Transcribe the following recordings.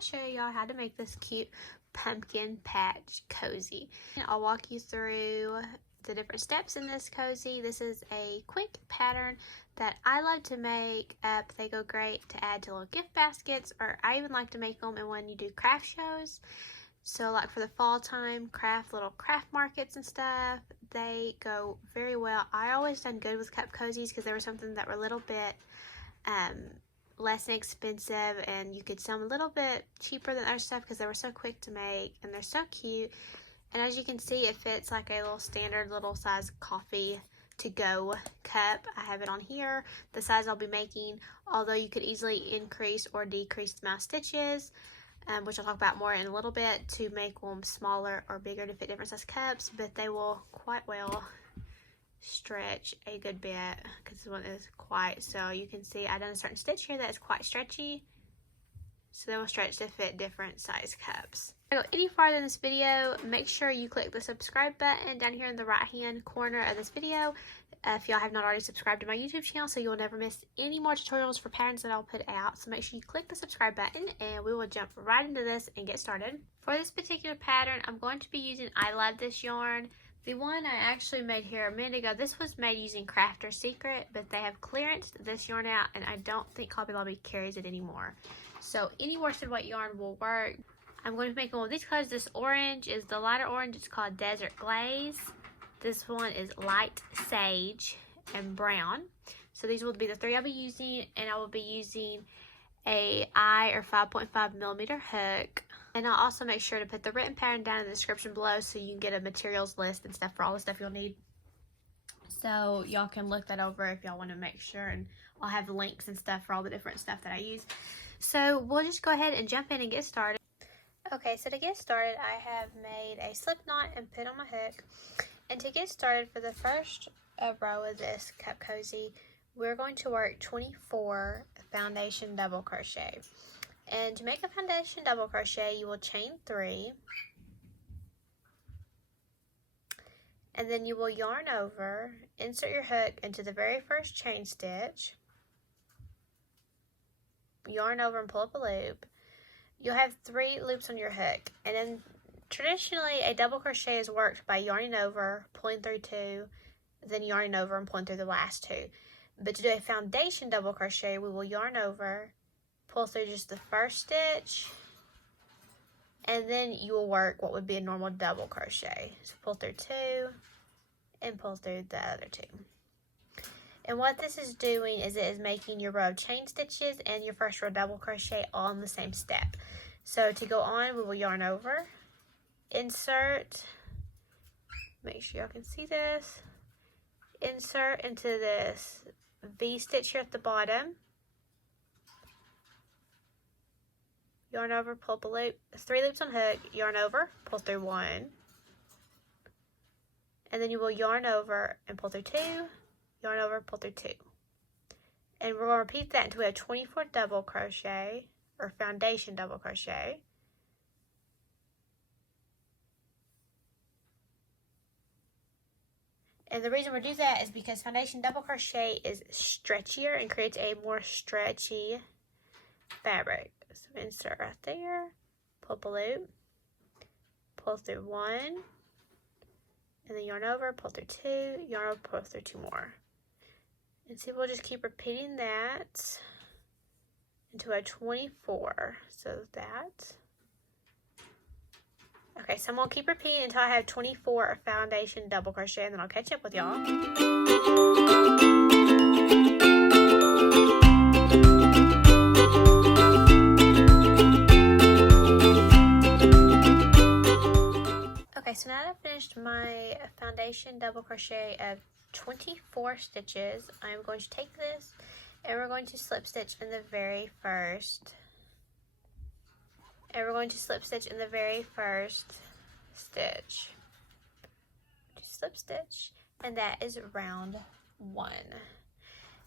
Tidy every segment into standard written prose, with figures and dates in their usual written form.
to show y'all how to make this cute pumpkin patch cozy. I'll walk you through the different steps in this cozy. This is a quick pattern that I love to make up. They go great to add to little gift baskets, or I even like to make them and when you do craft shows. So like for the fall time, little craft markets and stuff, they go very well. I always done good with cup cozies because they were something that were a little bit less expensive, and you could sell them a little bit cheaper than other stuff because they were so quick to make and they're so cute. And as you can see, it fits like a little standard little size coffee to go cup. I have it on here, the size I'll be making, although you could easily increase or decrease the amount of stitches, which I'll talk about more in a little bit, to make them smaller or bigger to fit different size cups, but they will quite well stretch a good bit because this one is quite, so you can see I done a certain stitch here that is quite stretchy, so they will stretch to fit different size cups. If I go any farther in this video, make sure you click the subscribe button down here in the right hand corner of this video if y'all have not already subscribed to my YouTube channel, so you'll never miss any more tutorials for patterns that I'll put out. So make sure you click the subscribe button and we will jump right into this and get started. For this particular pattern, I'm going to be using I Love This yarn. The one I actually made here a minute ago, this was made using Crafter's Secret, but they have clearanced this yarn out and I don't think Hobby Lobby carries it anymore. So any worsted weight yarn will work. I'm going to make one of these colors. This orange is the lighter orange. It's called Desert Glaze. This one is light sage and brown. So these will be the three I'll be using, and I will be using a I or 5.5 millimeter hook. And I'll also make sure to put the written pattern down in the description below so you can get a materials list and stuff for all the stuff you'll need. So y'all can look that over if y'all want to make sure, and I'll have links and stuff for all the different stuff that I use. So we'll just go ahead and jump in and get started. Okay, so to get started, I have made a slip knot and put on my hook. And to get started, for the first row of this cup cozy, we're going to work 24 foundation double crochet. And to make a foundation double crochet, you will chain 3. And then you will yarn over, insert your hook into the very first chain stitch, yarn over and pull up a loop. You'll have 3 loops on your hook, and then traditionally a double crochet is worked by yarning over, pulling through 2, then yarning over and pulling through the last 2. But to do a foundation double crochet, we will yarn over, pull through just the first stitch, and then you will work what would be a normal double crochet. So pull through 2 and pull through the other 2. And what this is doing is it is making your row of chain stitches and your first row double crochet all in the same step. So to go on, we will yarn over, insert, make sure y'all can see this, insert into this V stitch here at the bottom, yarn over, pull up a loop, 3 loops on hook, yarn over, pull through 1, and then you will yarn over and pull through 2, yarn over, pull through 2. And we're going to repeat that until we have 24 double crochet, or foundation double crochet. And the reason we do that is because foundation double crochet is stretchier and creates a more stretchy fabric. So insert right there, pull up a loop, pull through 1, and then yarn over, pull through 2, yarn over, pull through 2 more. And see, we'll just keep repeating that until a 24. So that. Okay, so I'm going to keep repeating until I have 24 foundation double crochet, and then I'll catch up with y'all. Okay, so now that I've finished my foundation double crochet of 24 stitches, I'm going to take this and we're going to slip stitch in the very first. And we're going to slip stitch in the very first stitch. Just slip stitch, and that is round 1.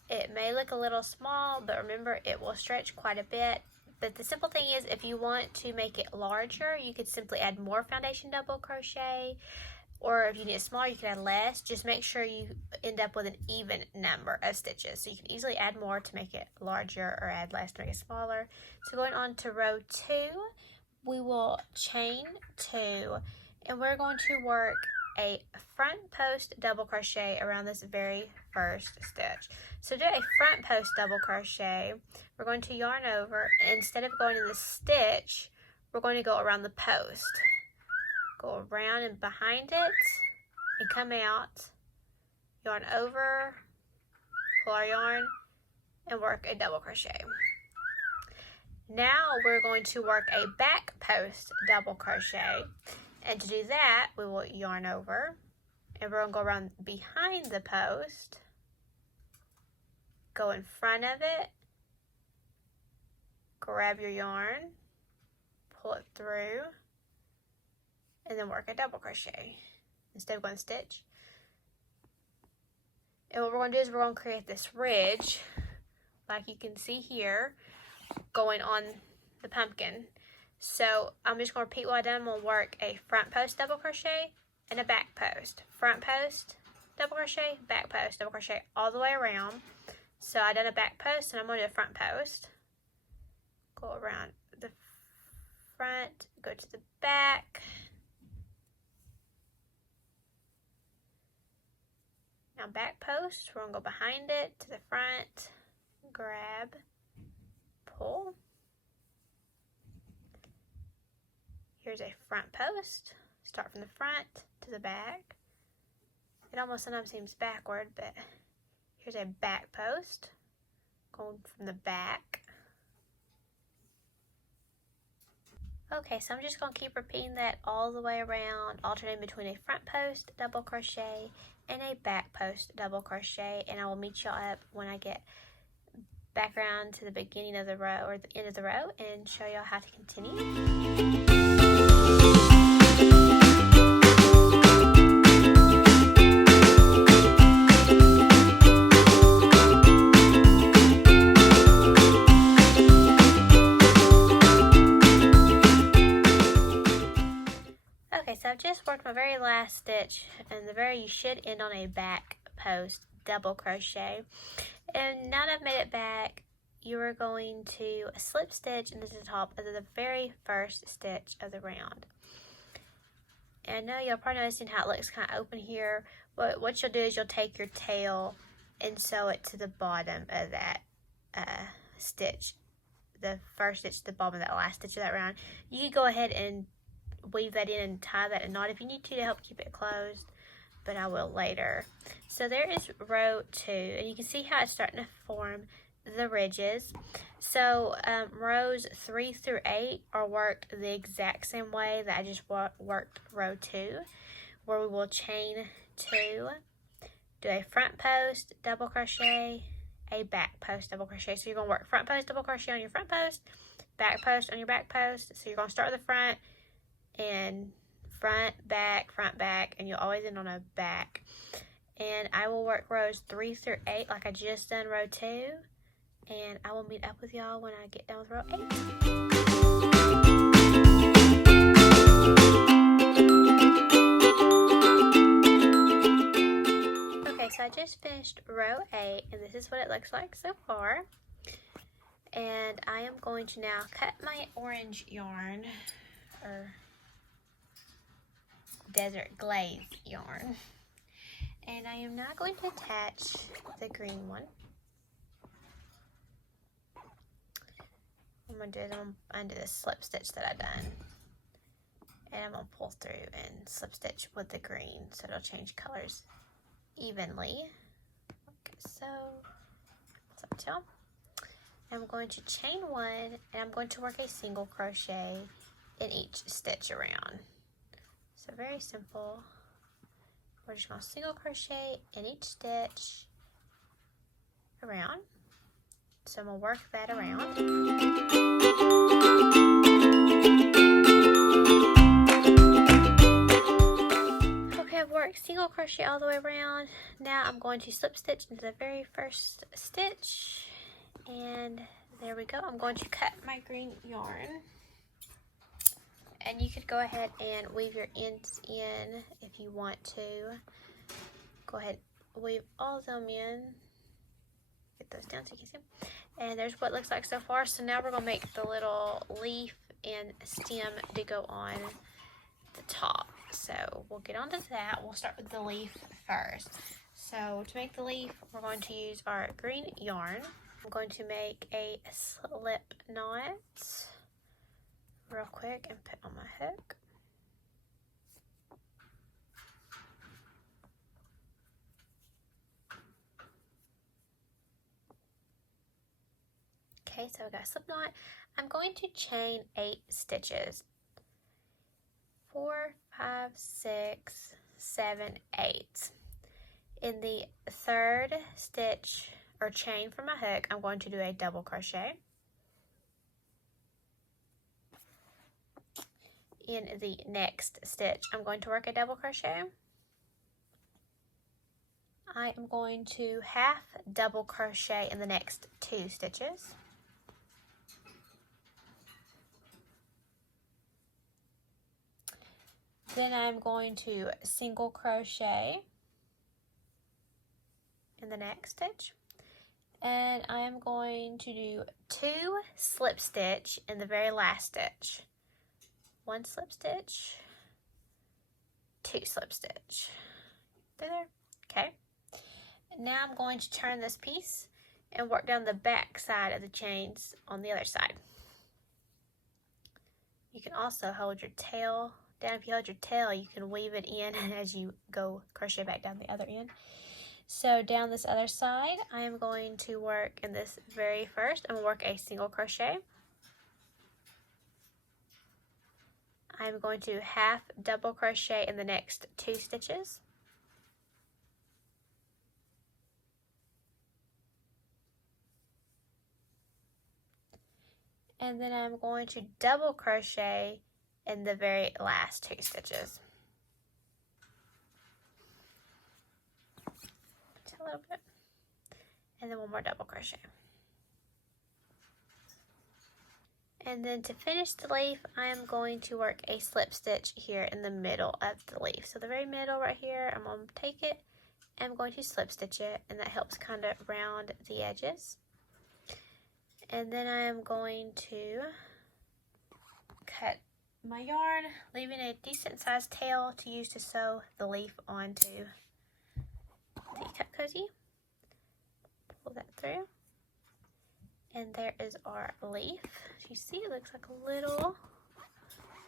It may look a little small, but remember it will stretch quite a bit. But the simple thing is, if you want to make it larger, you could simply add more foundation double crochet, or if you need it smaller, you can add less. Just make sure you end up with an even number of stitches. So you can easily add more to make it larger or add less to make it smaller. So going on to row 2, we will chain 2, and we're going to work a front post double crochet around this very first stitch. So to do a front post double crochet, we're going to yarn over, and instead of going in the stitch, we're going to go around the post. Go around and behind it and come out, yarn over, pull our yarn, and work a double crochet. Now we're going to work a back post double crochet, and to do that we will yarn over, and we're going to go around behind the post, go in front of it, grab your yarn, pull it through, and then work a double crochet instead of going stitch. And what we're going to do is we're going to create this ridge, like you can see here, going on the pumpkin. So I'm just going to repeat what I've done. I'm going to work a front post double crochet and a back post. Front post, double crochet, back post, double crochet, all the way around. So I've done a back post, and I'm going to do a front post. Go around the front, go to the back. Now back post, we're going to go behind it to the front, grab, pull. Here's a front post. Start from the front to the back. It almost sometimes seems backward, but here's a back post, going from the back. Okay, so I'm just going to keep repeating that all the way around, alternating between a front post double crochet and a back post double crochet, and I will meet y'all up when I get back around to the beginning of the row or the end of the row and show y'all how to continue. Okay, so I've just worked my very last stitch, and you should end on a back post double crochet. And now that I've made it back, you are going to slip stitch into the top of the very first stitch of the round. And I know you're probably noticing how it looks kind of open here. But what you'll do is you'll take your tail and sew it to the bottom of that stitch, the first stitch to the bottom of that last stitch of that round. You can go ahead and weave that in and tie that in a knot if you need to help keep it closed, but I will later. So there is row 2, and you can see how it's starting to form the ridges. So rows 3 through 8 are worked the exact same way that I just worked row 2, where we will chain 2, do a front post double crochet, a back post double crochet. So you're going to work front post double crochet on your front post, back post on your back post. So you're going to start with the front and front, back, and you'll always end on a back. And I will work rows 3 through 8 like I just done row 2, and I will meet up with y'all when I get done with row 8. Okay, so I just finished row 8, and this is what it looks like so far. And I am going to now cut my orange yarn, or Desert Glaze yarn, and I am now going to attach the green one. What I'm going to do is I'm going to undo the slip stitch that I've done, and I'm going to pull through and slip stitch with the green so it'll change colors evenly. Okay, so that's up to y'all. I'm going to chain 1, and I'm going to work a single crochet in each stitch around. So very simple. We're just going to single crochet in each stitch around. So I'm going to work that around. Okay, I've worked single crochet all the way around. Now I'm going to slip stitch into the very first stitch. And there we go. I'm going to cut my green yarn. And you could go ahead and weave your ends in if you want to. Go ahead, weave all of them in. Get those down so you can see them. And there's what it looks like so far. So now we're going to make the little leaf and stem to go on the top. So we'll get onto that. We'll start with the leaf first. So to make the leaf, we're going to use our green yarn. I'm going to make a slip knot real quick and put on my hook. Okay, so we got a slip knot. I'm going to chain 8 stitches. 4, 5, 6, 7, 8. In the 3rd stitch or chain for my hook, I'm going to do a double crochet. In the next stitch, I'm going to work a double crochet. I am going to half double crochet in the next 2 stitches. Then I'm going to single crochet in the next stitch. And I am going to do 2 slip stitch in the very last stitch. 1 slip stitch, 2 slip stitch. There. Okay. Now I'm going to turn this piece and work down the back side of the chains on the other side. You can also hold your tail down. If you hold your tail, you can weave it in as you go crochet back down the other end. So down this other side, I am going to work in this very first, I'm going to work a single crochet. I'm going to half double crochet in the next 2 stitches. And then I'm going to double crochet in the very last 2 stitches. Just a little bit. And then 1 more double crochet. And then to finish the leaf, I am going to work a slip stitch here in the middle of the leaf. So the very middle right here, I'm going to take it and I'm going to slip stitch it, and that helps kind of round the edges. And then I am going to cut my yarn, leaving a decent sized tail to use to sew the leaf onto the cup cozy. Pull that through. And there is our leaf. As you see, it looks like a little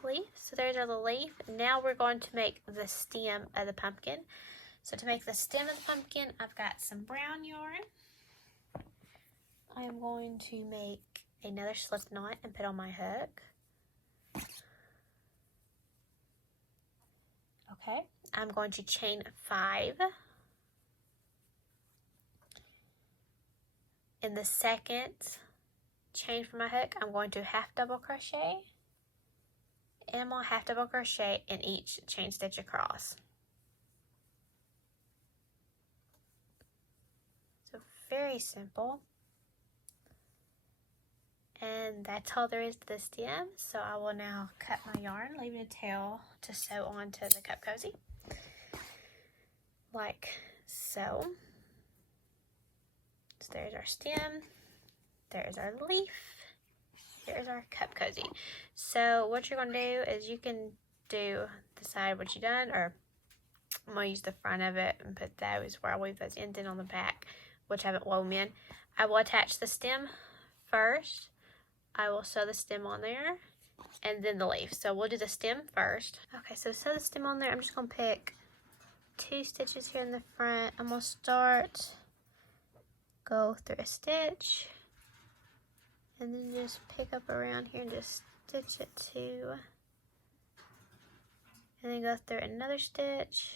leaf. So there's our little leaf. Now we're going to make the stem of the pumpkin. So to make the stem of the pumpkin, I've got some brown yarn. I am going to make another slip knot and put on my hook. Okay, I'm going to chain 5. In the second chain for my hook, I'm going to half double crochet, and I'm going to half double crochet in each chain stitch across. So very simple. And that's all there is to the stem. So I will now cut my yarn, leaving a tail to sew onto the cup cozy, like so. So there's our stem, there's our leaf, there's our cup cozy. So what you're going to do is you can decide what you've done, or I'm going to use the front of it and put those where I weave those ends in on the back, which I haven't woven in. I will attach the stem first. I will sew the stem on there, and then the leaf. So we'll do the stem first. Okay, so sew the stem on there. I'm just going to pick 2 stitches here in the front. I'm going to start, go through a stitch, and then just pick up around here and just stitch it 2. And then go through another stitch.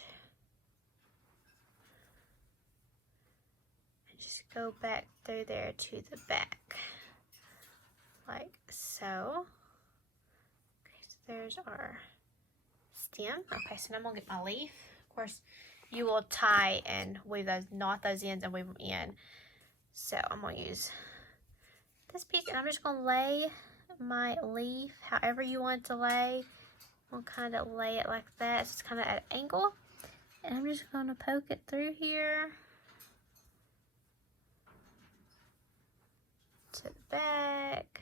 And just go back through there to the back. Like so. Okay, so there's our stem. Okay, so now I'm gonna get my leaf. Of course, you will tie and weave those, knot those ends and weave them in. So I'm gonna use this piece, and I'm just gonna lay my leaf however you want to lay. We'll kind of lay it like that. So it's kind of at an angle. And I'm just going to poke it through here to the back.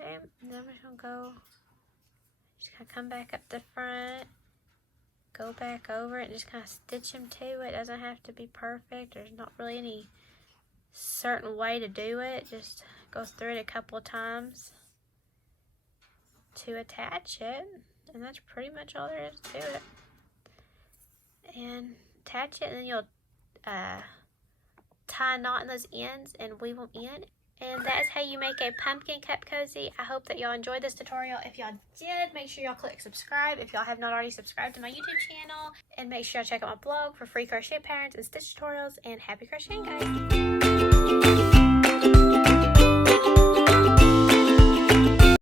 Okay, and then I'm just going to go, just kind of come back up the front, go back over it, and just kind of stitch them to it. It doesn't have to be perfect. There's not really any certain way to do it. Just go through it a couple of times to attach it, and that's pretty much all there is to it. And attach it, and then you'll tie a knot in those ends and weave them in. And that is how you make a pumpkin cup cozy. I hope that y'all enjoyed this tutorial. If y'all did, make sure y'all click subscribe if y'all have not already subscribed to my YouTube channel. And make sure y'all check out my blog for free crochet patterns and stitch tutorials. And happy crocheting, guys!